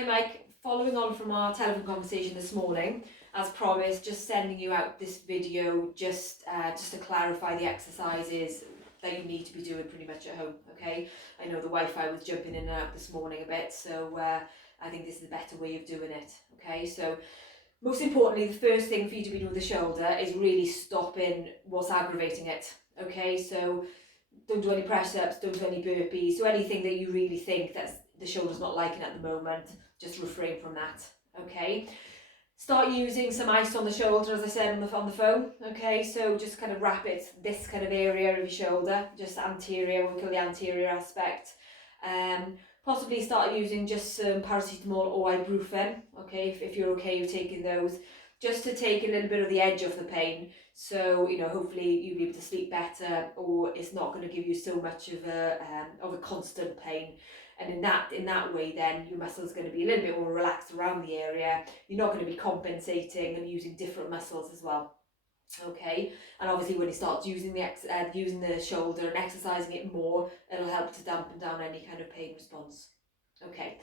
Hi Mike, following on from our telephone conversation this morning, as promised, just sending you out this video just to clarify the exercises that you need to be doing pretty much at home, okay? I know the Wi-Fi was jumping in and out this morning a bit, so I think this is a better way of doing it, okay? So most importantly, the first thing for you to be doing with the shoulder is really stopping what's aggravating it, okay? So don't do any press-ups, don't do any burpees, so anything that you really think that the shoulder's not liking at the moment, just refrain from that, okay? Start using some ice on the shoulder, as I said on the phone, okay? So just kind of wrap it, this kind of area of your shoulder, just anterior, we call the anterior aspect. Possibly start using just some paracetamol or ibuprofen, okay, if you're okay with taking those, just to take a little bit of the edge off the pain. So, you know, hopefully you'll be able to sleep better, or it's not going to give you so much of a constant pain. And in that way, then your muscle's going to be a little bit more relaxed around the area. You're not going to be compensating and using different muscles as well. Okay, and obviously when you start using the shoulder and exercising it more, it'll help to dampen down any kind of pain response. Okay,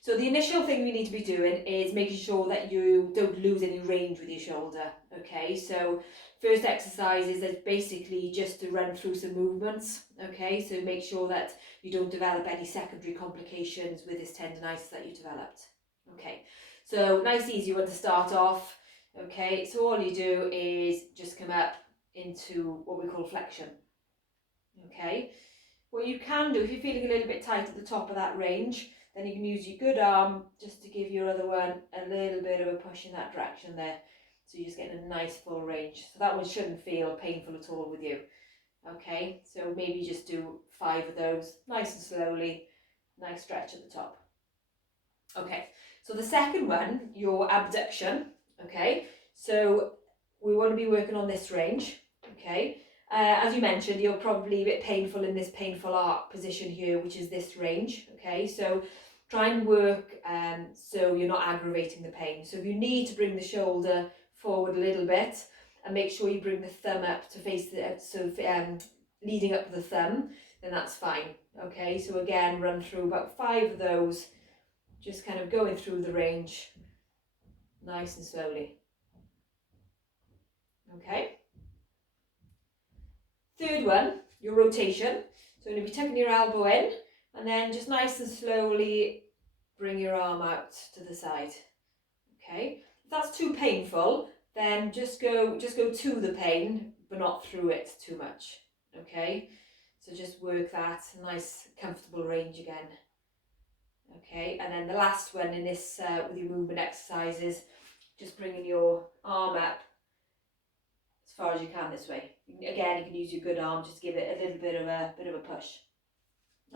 so the initial thing we need to be doing is making sure that you don't lose any range with your shoulder. Okay, so first exercise is basically just to run through some movements. Okay, so make sure that you don't develop any secondary complications with this tendonitis that you developed. Okay, so nice easy one to start off. Okay, so all you do is just come up into what we call flexion. Okay, what you can do, if you're feeling a little bit tight at the top of that range, then you can use your good arm just to give your other one a little bit of a push in that direction there. So you're just getting a nice full range. So that one shouldn't feel painful at all with you. Okay, so maybe just do 5 of those, nice and slowly, nice stretch at the top. Okay, so the second one, your abduction, okay, so we want to be working on this range, okay. As you mentioned, you're probably a bit painful in this painful arc position here, which is this range, okay, so try and work so you're not aggravating the pain. So if you need to bring the shoulder forward a little bit, and make sure you bring the thumb up to face the, leading up the thumb, then that's fine, okay. So again, run through about 5 of those, just kind of going through the range nice and slowly. Okay. Third one, your rotation. So you're going to be tucking your elbow in and then just nice and slowly bring your arm out to the side. Okay. If that's too painful, then just go to the pain, but not through it too much. Okay. So just work that nice comfortable range again. Okay, and then the last one in this with your movement exercises, just bringing your arm up as far as you can this way. Again, you can use your good arm, just give it a little bit of a push.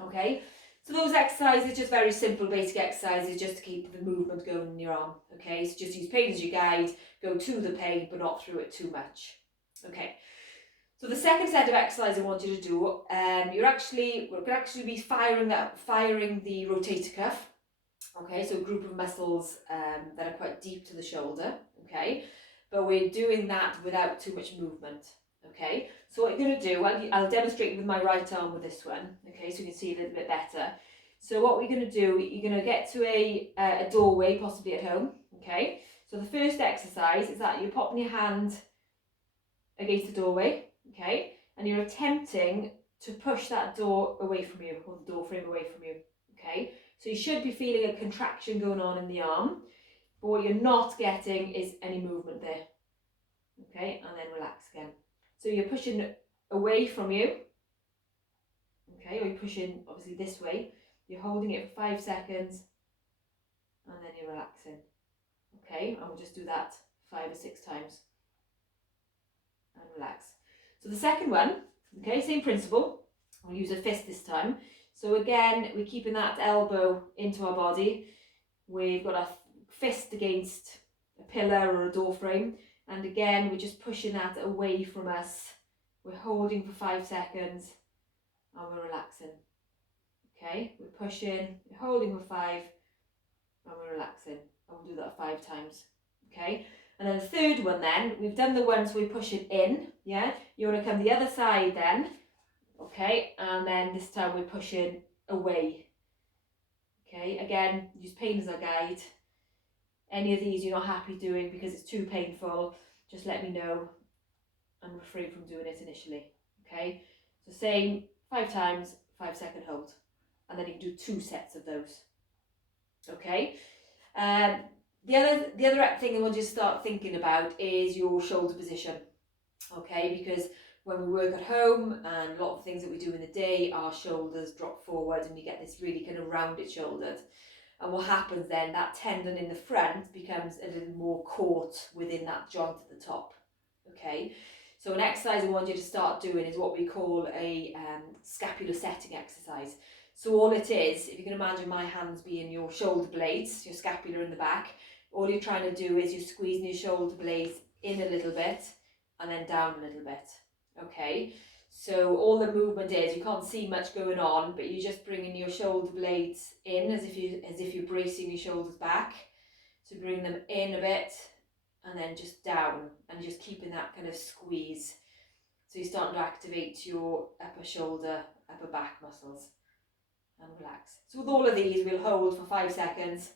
Okay, so those exercises, just very simple basic exercises, just to keep the movement going in your arm. Okay, so just use pain as your guide, go to the pain, but not through it too much. Okay. So the second set of exercises I want you to do, we're going to actually be firing the rotator cuff. Okay, so a group of muscles that are quite deep to the shoulder. Okay, but we're doing that without too much movement. Okay, so what you're going to do, I'll demonstrate with my right arm with this one. Okay, so you can see a little bit better. So what we're going to do, you're going to get to a doorway, possibly at home. Okay, so the first exercise is that you're popping your hand against the doorway. Okay, and you're attempting to push that door away from you, or the door frame away from you. Okay, so you should be feeling a contraction going on in the arm, but what you're not getting is any movement there. Okay, and then relax again. So you're pushing away from you. Okay, or you're pushing obviously this way. You're holding it for 5 seconds, and then you're relaxing. Okay, and we'll just do that 5 or 6 times. And relax. So the second one, okay, same principle. We'll use a fist this time. So again, we're keeping that elbow into our body. We've got our fist against a pillar or a door frame. And again, we're just pushing that away from us. We're holding for 5 seconds and we're relaxing. Okay, we're pushing, we're holding for 5 and we're relaxing. And we'll do that 5 times. Okay. And then the third one then, we've done the ones we're pushing in, yeah? You want to come the other side then, okay? And then this time we're pushing away, Okay, again, use pain as a guide. Any of these you're not happy doing because it's too painful, just let me know and refrain from doing it initially. Okay, so same 5 times, 5-second hold, and then you can do 2 sets of those. Okay, um, the other thing I want you to start thinking about is your shoulder position. Okay, because when we work at home and a lot of things that we do in the day, our shoulders drop forward and we get this really kind of rounded shoulders. And what happens then, that tendon in the front becomes a little more caught within that joint at the top. Okay, so an exercise I want you to start doing is what we call a scapular setting exercise. So all it is, if you can imagine my hands being your shoulder blades, your scapula in the back, all you're trying to do is you're squeezing your shoulder blades in a little bit and then down a little bit. Okay, so all the movement is, you can't see much going on, but you're just bringing your shoulder blades in as if you're bracing your shoulders back. So bring them in a bit and then just down, and just keeping that kind of squeeze. So you're starting to activate your upper shoulder, upper back muscles, and relax. So with all of these, we'll hold for 5 seconds,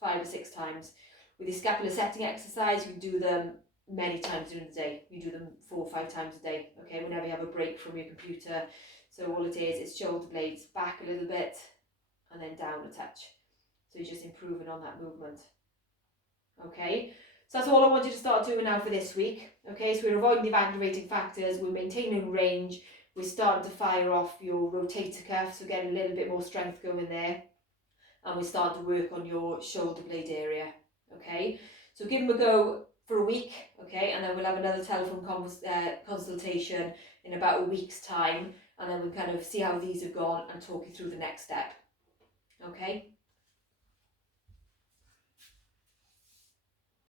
5 or 6 times. With your scapular setting exercise, you can do them many times during the day. You do them 4 or 5 times a day, okay, whenever you have a break from your computer. So all it is shoulder blades back a little bit and then down a touch. So you're just improving on that movement. Okay, so that's all I want you to start doing now for this week. Okay, so we're avoiding the aggravating factors, we're maintaining range, we're starting to fire off your rotator cuff, so getting a little bit more strength going there. And we're starting to work on your shoulder blade area. Okay, so give them a go for a week, okay, and then we'll have another telephone consultation in about a week's time, and then we'll kind of see how these have gone and talk you through the next step. Okay.